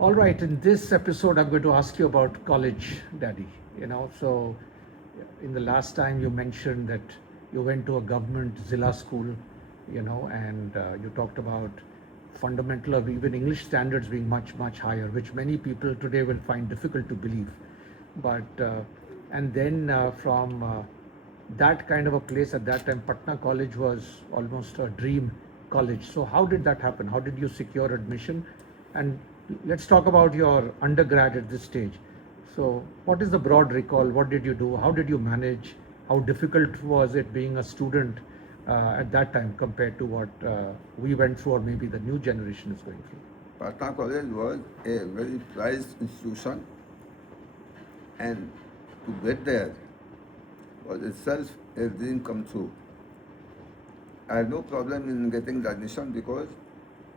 All right, in this episode, I'm going to ask you about college, Daddy. So in the last time you mentioned that you went to a government Zilla school, and you talked about fundamental or even English standards being much, much higher, which many people today will find difficult to believe. But, and then from that kind of a place at that time, Patna College was almost a dream college. So, how did that happen? How did you secure admission? And let's talk about your undergrad at this stage. So, what is the broad recall? What did you do? How did you manage? How difficult was it being a student at that time compared to what we went through, or maybe the new generation is going through? Patna College was a very prized institution, and to get there was itself a dream come true. I had no problem in getting the admission because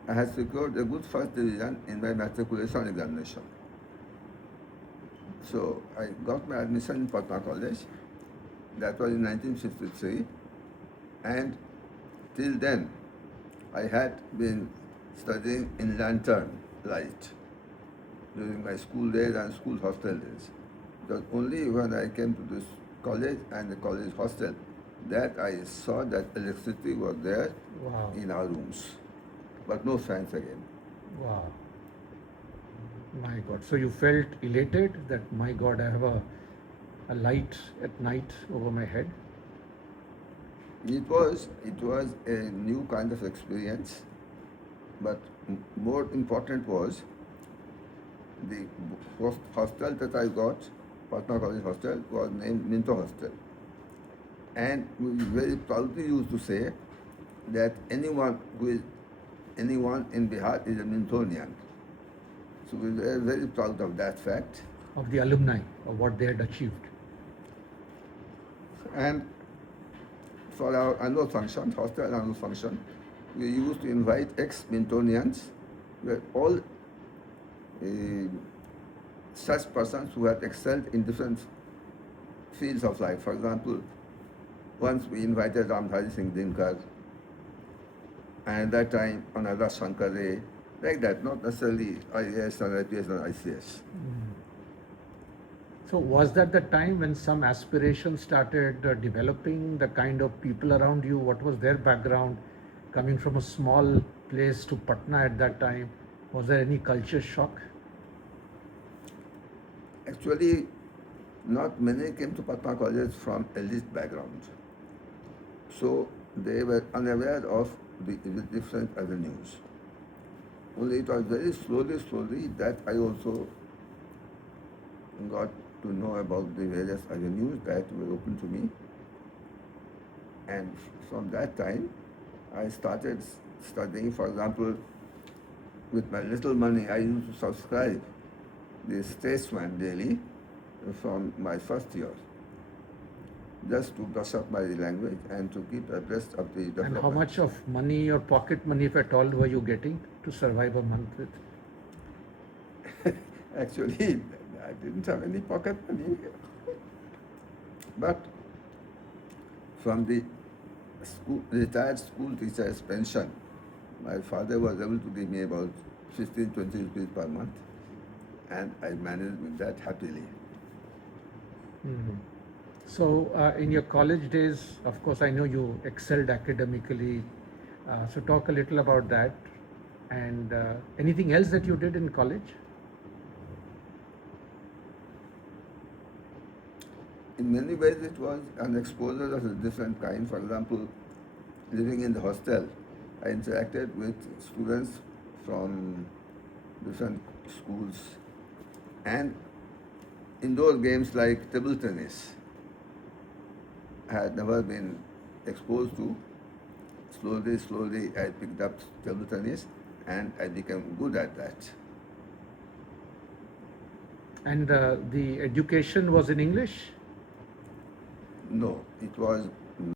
I had secured a good first division in my matriculation examination. So I got my admission in Patna College. That was in 1953, and till then I had been studying in lantern light during my school days and school hostel days. It was only when I came to this college and the college hostel that I saw that electricity was there Wow. in our rooms, but no fans again. Wow. My God. So you felt elated that, my God, I have a light at night over my head? It was a new kind of experience, but more important was the hostel that I got. Patna College hostel was named Minto Hostel, and we very proudly used to say that anyone in Bihar is a Mintonian. So we were very proud of that fact. Of the alumni, of what they had achieved. And for our annual function, hostel annual function, we used to invite ex-Mintonians, where all such persons who had excelled in different fields of life. For example, once we invited Ramdhari Singh Dinkar, and at that time another Shankare, like that, not necessarily IAS and IPS and ICS. So was that the time when some aspirations started developing, the kind of people around you? What was their background? Coming from a small place to Patna at that time, was there any culture shock? Actually, not many came to Patna College from elite background. So they were unaware of the different avenues. Only it was very slowly that I also got to know about the various avenues that were open to me. And from that time, I started studying. For example, with my little money, I used to subscribe the Statesman daily from my first year, just to brush up my language and to keep abreast of the development. And how much of money or pocket money, if at all, were you getting to survive a month with? Actually, I didn't have any pocket money. But from the retired school teacher's pension, my father was able to give me about 15-20 rupees per month, and I managed with that happily. Mhm. So, in your college days, of course, I know you excelled academically. So, talk a little about that. And anything else that you did in college? In many ways, it was an exposure of a different kind. For example, living in the hostel, I interacted with students from different schools, and indoor games like table tennis I had never been exposed to. Slowly, I picked up table tennis, and I became good at that. And the education was in English? No, it was